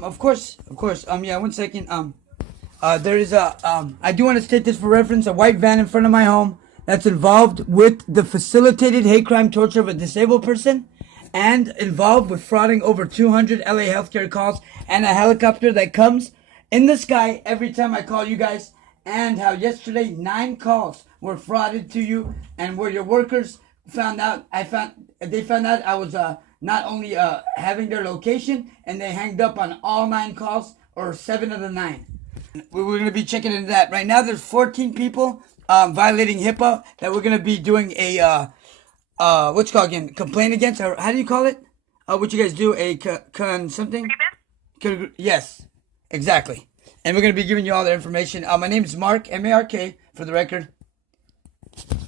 Of course, of course. Yeah, 1 second. There is a, I do want to state this for reference, a white van in front of my home that's involved with the facilitated hate crime torture of a disabled person and involved with frauding over 200 LA healthcare calls and a helicopter that comes in the sky every time I call you guys, and how yesterday 9 calls were frauded to you, and where your workers found out, they found out I was not only having their location, and they hanged up on all 9 calls, or 7 of the 9. We're going to be checking into that. Right now there's 14 people violating HIPAA that we're going to be doing a what's it called again, complaint against, or how do you call it, what you guys do, a something. Yes, exactly. And we're going to be giving you all the information. My name is Mark, M-A-R-K, for the record. Okay.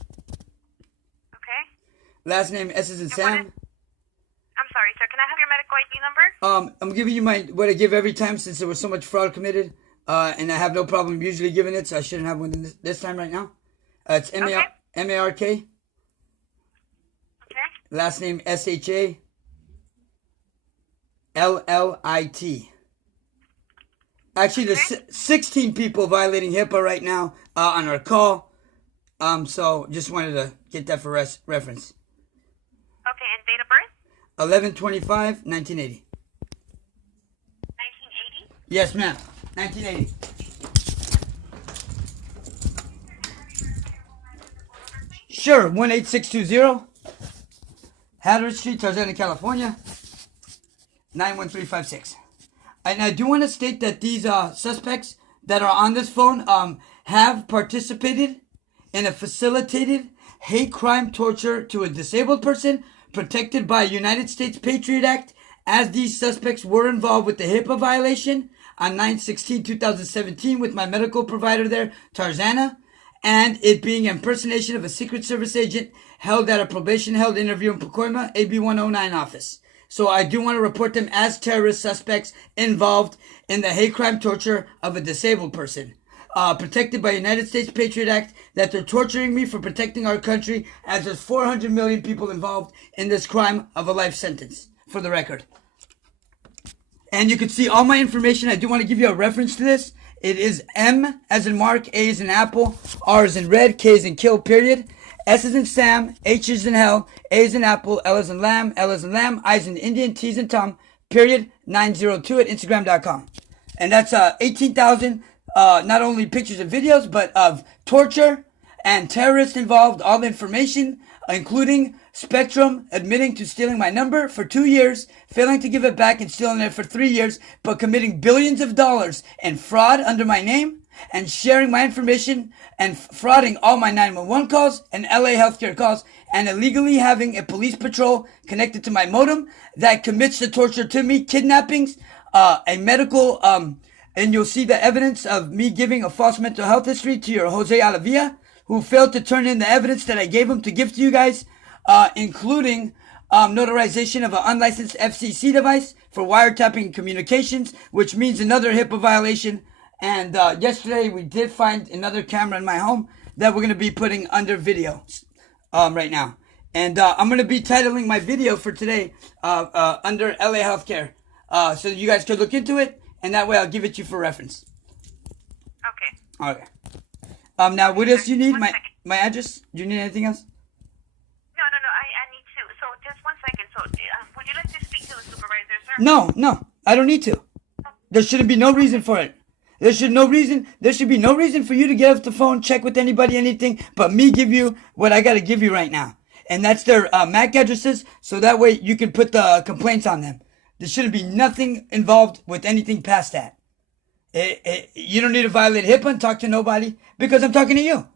Last name S as in Sam. I'm sorry, sir. Can I have your medical ID number? I'm giving you what I give every time since there was so much fraud committed. And I have no problem usually giving it, so I shouldn't have one this time right now. It's M-A-R-K. Okay. Last name S-H-A-L-L-I-T. Actually, there's 16 people violating HIPAA right now on our call. So just wanted to get that for reference. Okay, and date of birth? 11/25/1980. 1980? Yes, ma'am. 1980. Sure, 18620 Hatteras Street, Tarzana, California, 91356. And I do want to state that these suspects that are on this phone have participated in a facilitated hate crime torture to a disabled person protected by United States Patriot Act, as these suspects were involved with the HIPAA violation on 9/16/2017 with my medical provider there, Tarzana, and it being impersonation of a Secret Service agent held at a probation-held interview in Pacoima, AB 109 office. So I do want to report them as terrorist suspects involved in the hate crime torture of a disabled person, protected by United States Patriot Act, that they're torturing me for protecting our country, as there's 400 million people involved in this crime of a life sentence, for the record. And you can see all my information. I do want to give you a reference to this. It is M as in Mark, A as in Apple, R as in Red, K as in Kill, period. S as in Sam, H as in Hell, A as in Apple, L as in Lamb, L as in Lamb, I as in Indian, T as in Tom, period, 902 at Instagram.com. And that's 18,000, not only pictures and videos, but of torture and terrorists involved, all the information, including Spectrum admitting to stealing my number for 2 years, failing to give it back and stealing it for 3 years, but committing billions of dollars in fraud under my name and sharing my information and frauding all my 911 calls and LA healthcare calls, and illegally having a police patrol connected to my modem that commits the torture to me, kidnappings, a medical, and you'll see the evidence of me giving a false mental health history to your Jose Alavia, who failed to turn in the evidence that I gave him to give to you guys, including notarization of an unlicensed FCC device for wiretapping communications, which means another HIPAA violation. And yesterday we did find another camera in my home that we're going to be putting under video right now. And I'm going to be titling my video for today under LA Healthcare, so you guys could look into it, and that way I'll give it to you for reference. Okay. Okay. Now, what else do you need? My address? Do you need anything else? No, I need to. So, just 1 second. So, would you like to speak to the supervisor, sir? No, I don't need to. There shouldn't be no reason for it. There should be no reason for you to get off the phone, check with anybody, anything, but me give you what I got to give you right now. And that's their MAC addresses, so that way you can put the complaints on them. There shouldn't be nothing involved with anything past that. You don't need to violate HIPAA and talk to nobody, because I'm talking to you.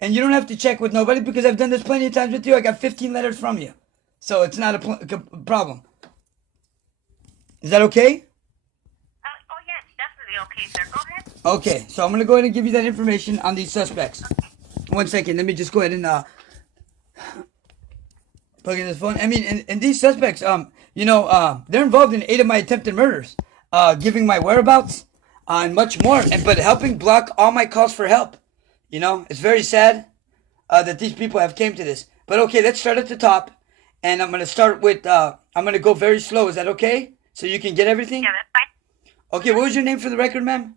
And you don't have to check with nobody, because I've done this plenty of times with you. I got 15 letters from you. So it's not a problem. Is that okay? Oh, yes, definitely okay, sir. Go ahead. Okay, so I'm going to go ahead and give you that information on these suspects. 1 second, let me just go ahead and plug in this phone. I mean, and these suspects, they're involved in 8 of my attempted murders, giving my whereabouts, and much more, but helping block all my calls for help. You know, it's very sad that these people have came to this. But okay, let's start at the top, and I'm going to start with, I'm going to go very slow. Is that okay? So you can get everything? Yeah, that's fine. Okay, what was your name for the record, ma'am?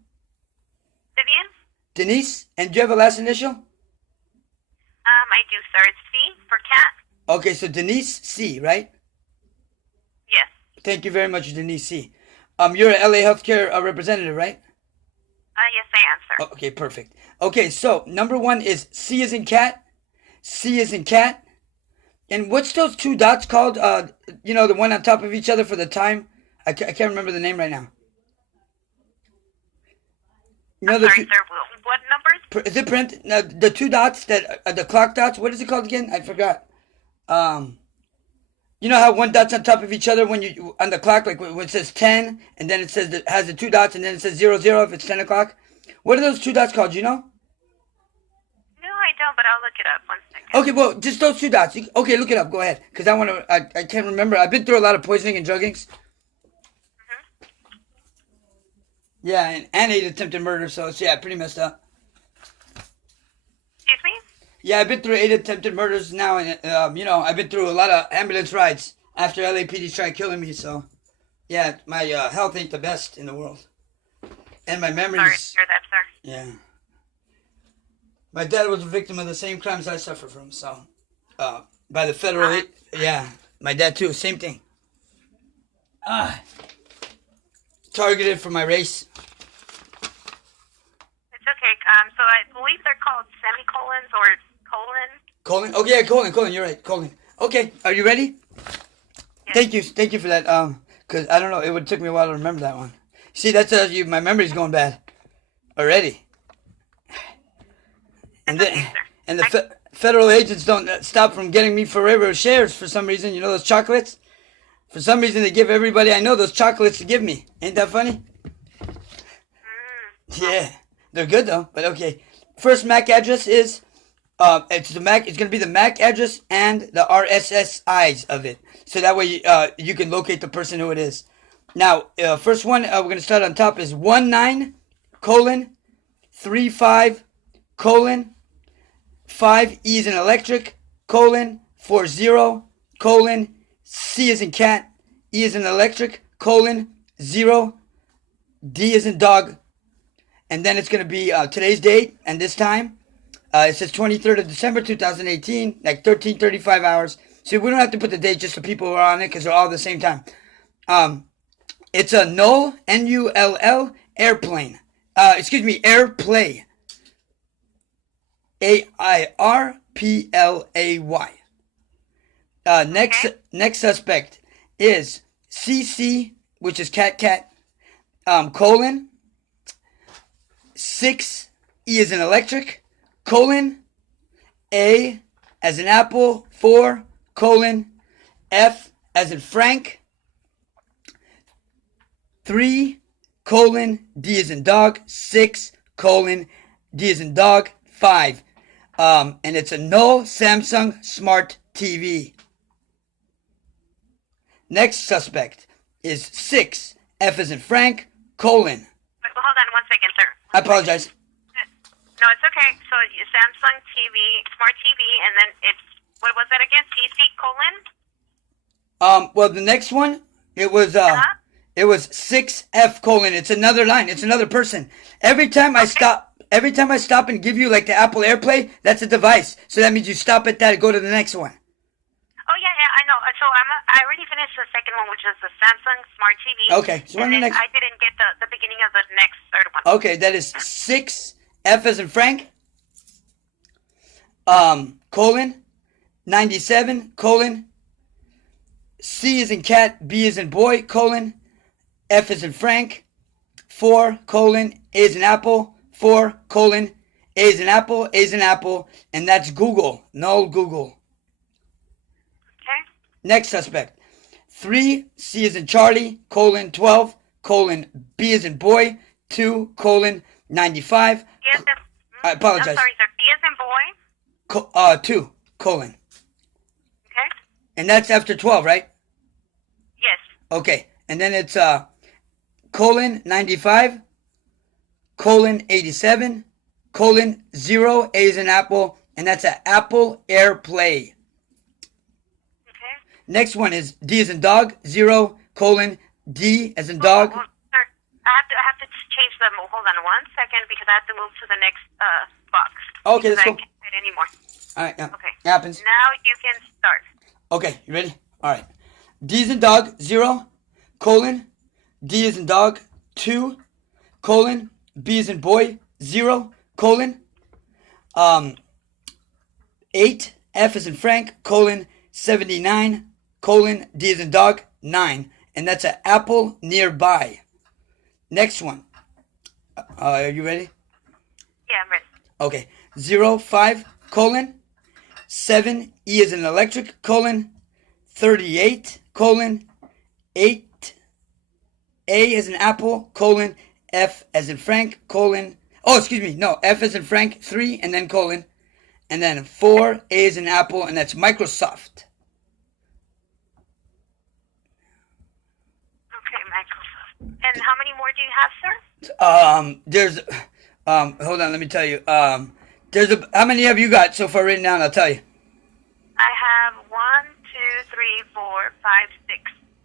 Vivian? Denise? And do you have a last initial? I do, sir. It's C for cat. Okay, so Denise C, right? Yes. Thank you very much, Denise C. You're a LA Healthcare representative, right? Yes, I am, sir. Okay, perfect. Okay, so number 1 is C as in cat. C as in cat. And what's those 2 dots called? You know, the one on top of each other for the time? I can't remember the name right now. You know, I'm sorry, sir. What numbers? Is it print? No, the 2 dots that the clock dots. What is it called again? I forgot. You know how one dot's on top of each other when you on the clock, like when it says 10, and then it says it has the 2 dots, and then it says 00 if it's 10 o'clock. What are those 2 dots called? Do you know? No, I don't, but I'll look it up. 1 second. Okay, well, just those 2 dots. Okay, look it up. Go ahead, because I want to. I can't remember. I've been through a lot of poisoning and druggings. Yeah, and 8 attempted murder, so it's, yeah, pretty messed up. Excuse me? Yeah, I've been through 8 attempted murders now, and, you know, I've been through a lot of ambulance rides after LAPD tried killing me, so, yeah, my health ain't the best in the world. And my memories... Sorry to hear that, sir. Yeah. My dad was a victim of the same crimes I suffer from, so, by the federal... Yeah, my dad, too, same thing. Targeted for my race. It's okay. So I believe they're called semicolons or colon. Colon? Oh, yeah, colon. You're right, colon. Okay, are you ready? Yes. Thank you for that. Because I don't know, it would take me a while to remember that one. See, that tells you my memory's going bad already. And the federal agents don't stop from getting me Ferrero shares for some reason. You know those chocolates? For some reason, they give everybody I know those chocolates to give me. Ain't that funny? Yeah, they're good though. But okay, first MAC address is it's going to be the MAC address and the RSSIs of it, so that way you can locate the person who it is. Now, first one we're going to start on top is 19:35:5 E as in electric :40 C as in cat, E as in electric, 0, D as in dog, and then it's going to be today's date and this time. It says 23rd of December 2018, like 13:35 hours. See, we don't have to put the date, just the people who are on it, because they're all at the same time. It's a null, Null, airplane. Airplay. AIRPLAY. Next suspect is CC, which is cat, colon, 6, E as in electric, colon, A as in apple, 4, colon, F as in Frank, 3, colon, D as in dog, 6, colon, D as in dog, 5. And it's a null Samsung Smart TV. Next suspect is 6, F as in Frank, colon. Wait, well, hold on 1 second, sir. I apologize. No, it's okay. So Samsung TV, Smart TV, and then it's, what was that again? CC colon? Well, the next one, it was 6F colon. It's another line. It's another person. Every time I stop and give you like the Apple AirPlay, that's a device. So that means you stop at that and go to the next one. Oh yeah, I know. So I already finished the second one, which is the Samsung Smart TV. Okay, so on the next. I didn't get the beginning of the next third one. Okay, that is 6 F as in Frank, colon, 97, colon, C as in cat, B as in boy, colon, F as in Frank, 4, colon, A as in apple, 4, colon, A as in apple, A as in apple, and that's Google, null Google. Okay. Next suspect, 3, C as in Charlie, colon, 12, colon, B as in boy, 2, colon, 95. Yes, I apologize. I'm sorry, sir. B as in boy? 2, colon. Okay. And that's after 12, right? Yes. Okay. And then it's colon 95, colon 87, colon 0, A as in apple, and that's an Apple AirPlay. Okay. Next one is D as in dog, 0, colon D as in dog. Sir, I have to change the. Hold on 1 second because I have to move to the next box. Okay, let's I go. can't fit anymore. All right, yeah. Okay. It happens. Now you can start. Okay, you ready? All right. D as in dog, 0, colon. D as in dog, 2, colon. B as in boy, 0, colon. 8, F as in Frank, colon. 79, colon. D as in dog, 9. And that's an apple nearby. Next one. Are you ready? Yeah, I'm ready. Okay. 0, 5, colon. 7, E as in electric, colon. 38, colon. 8, A as in apple, colon. F as in Frank, colon. Oh, excuse me. No, F as in Frank, 3, and then colon. And then 4, A as in apple, and that's Microsoft. Okay, Microsoft. And how many more do you have, sir? There's, hold on, let me tell you. How many have you got so far written down? I'll tell you. I have 1, 2, 3, 4, 5,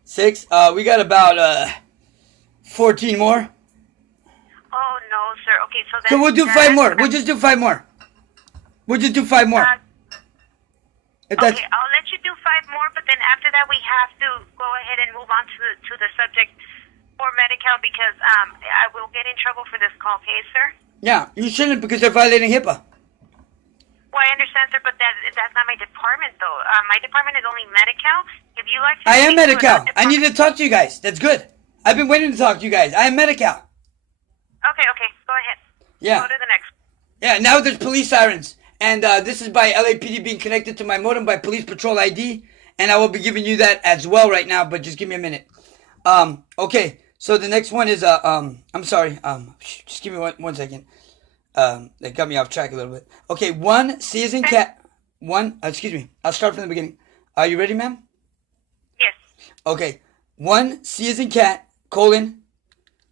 6. 6. We got about 14 more. Oh no, sir. Okay, so then. So we'll do 5 more. We'll just do 5 more. We'll just do 5 more. If that's, okay, I'll let you do 5 more, but then after that we have to go ahead and move on to the subject for Medi-Cal because I will get in trouble for this call, okay, sir? yeah, you shouldn't because they're violating HIPAA. Well, I understand, sir, but that's not my department, though. My department is only Medi-Cal. If you like to I am speak to Medi-Cal. another I need to talk to you guys. That's good. I've been waiting to talk to you guys. I am Medi-Cal. Okay, go ahead. Yeah. Go to the next. Yeah, now there's police sirens. And this is by LAPD being connected to my modem by Police Patrol ID. And I will be giving you that as well right now, but just give me a minute. Okay, so the next one is, I'm sorry, just give me one second. They got me off track a little bit. Okay, 1, C as in cat. 1, excuse me, I'll start from the beginning. Are you ready, ma'am? Yes. Okay, 1, C as in cat, colon.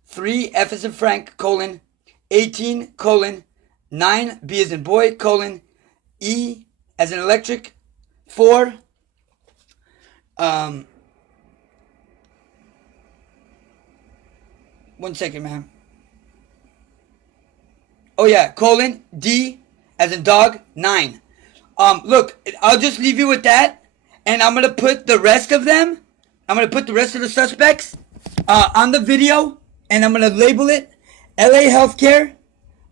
3, F as in Frank, colon. 18, colon. 9, B as in boy, colon. E as in electric. 4, 1 second, ma'am. Oh yeah, colon. D as in dog, 9. Look, I'll just leave you with that, and I'm gonna put the rest of them. I'm gonna put the rest of the suspects on the video, and I'm gonna label it LA Healthcare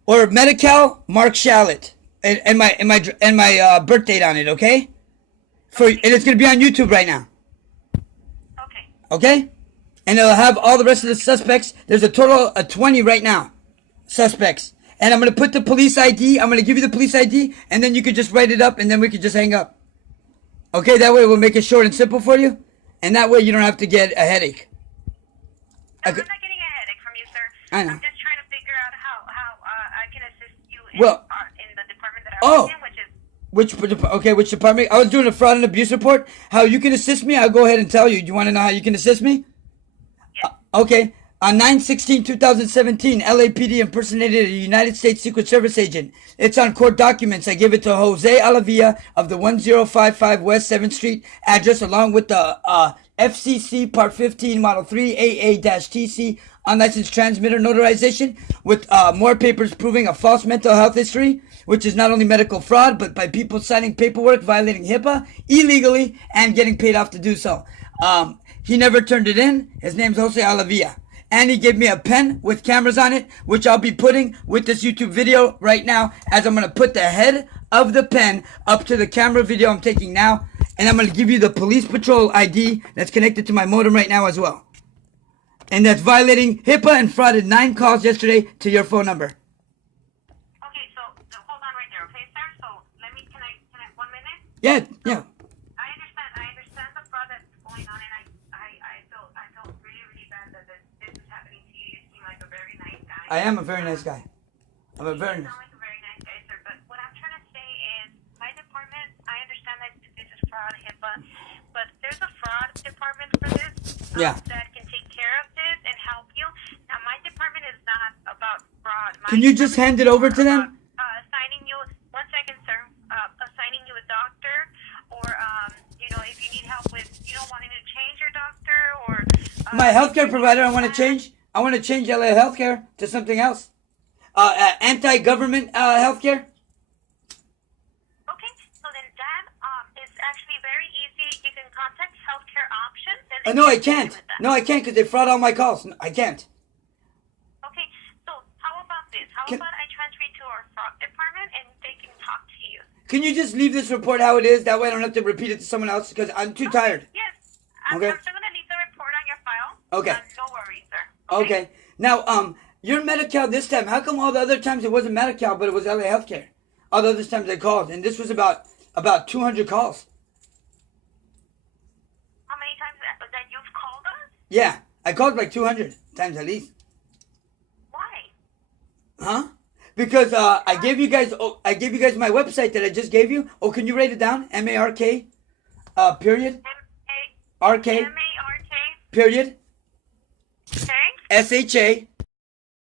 or Medi-Cal Mark Shallit, and my birth date on it. Okay? And it's gonna be on YouTube right now. Okay. Okay? And it'll have all the rest of the suspects. There's a total of 20 right now. Suspects. And I'm going to put the police ID. I'm going to give you the police ID. And then you could just write it up. And then we could just hang up. Okay? That way we'll make it short and simple for you. And that way you don't have to get a headache. I'm not getting a headache from you, sir. I know. I'm just trying to figure out how I can assist you in the department that I work in, which is... Which department? I was doing a fraud and abuse report. How you can assist me? I'll go ahead and tell you. Do you want to know how you can assist me? Yes. Okay. On 9/16/2017, LAPD impersonated a United States Secret Service agent. It's on court documents. I give it to Jose Alavia of the 1055 West 7th Street address along with the FCC Part 15 Model 3 AA-TC unlicensed transmitter notarization with more papers proving a false mental health history, which is not only medical fraud, but by people signing paperwork violating HIPAA illegally and getting paid off to do so. He never turned it in. His name's Jose Alavia. And he gave me a pen with cameras on it, which I'll be putting with this YouTube video right now, as I'm going to put the head of the pen up to the camera video I'm taking now. And I'm going to give you the police patrol ID that's connected to my modem right now as well. And that's violating HIPAA and frauded 9 calls yesterday to your phone number. Okay, so hold on right there, okay, sir? So let me, can I 1 minute? Yeah. I understand the fraud that's going on, and I feel really bad that this is happening to you. You seem like a very nice guy. I am a very nice guy. I'm a very You nice. sound like a very nice guy, sir. But what I'm trying to say is, my department, I understand that this is fraud, HIPAA, but there's a fraud department for this that can take care of this and help you. Now, my department is not about fraud. Can you just hand it over to them? Assigning you, 1 second, sir. Assigning you a doctor, or if you need help with, wanting to change your doctor, or my healthcare provider, I want to change LA Healthcare to something else. Anti-government healthcare. Okay, so then that is actually very easy. You can contact Healthcare Options. No, I can't. No, I can't because they fraud all my calls. I can't. Okay, so how about this? How about I transfer you to our fraud department and they can talk to you? Can you just leave this report how it is? That way I don't have to repeat it to someone else because I'm too tired. Yes. I'm Okay. still going to leave the report on your file. Okay. No worries, sir. Okay. Now, your Medi-Cal this time. How come all the other times it wasn't Medi-Cal, but it was LA Healthcare? All the other times I called, and this was about 200 calls. How many times that you've called us? Yeah, I called like 200 times at least. Why? Huh? Because I gave you guys my website that I just gave you. Oh, can you write it down? M-A-R-K, period. R-K, M-A-R-K. period. Okay. S-H-A,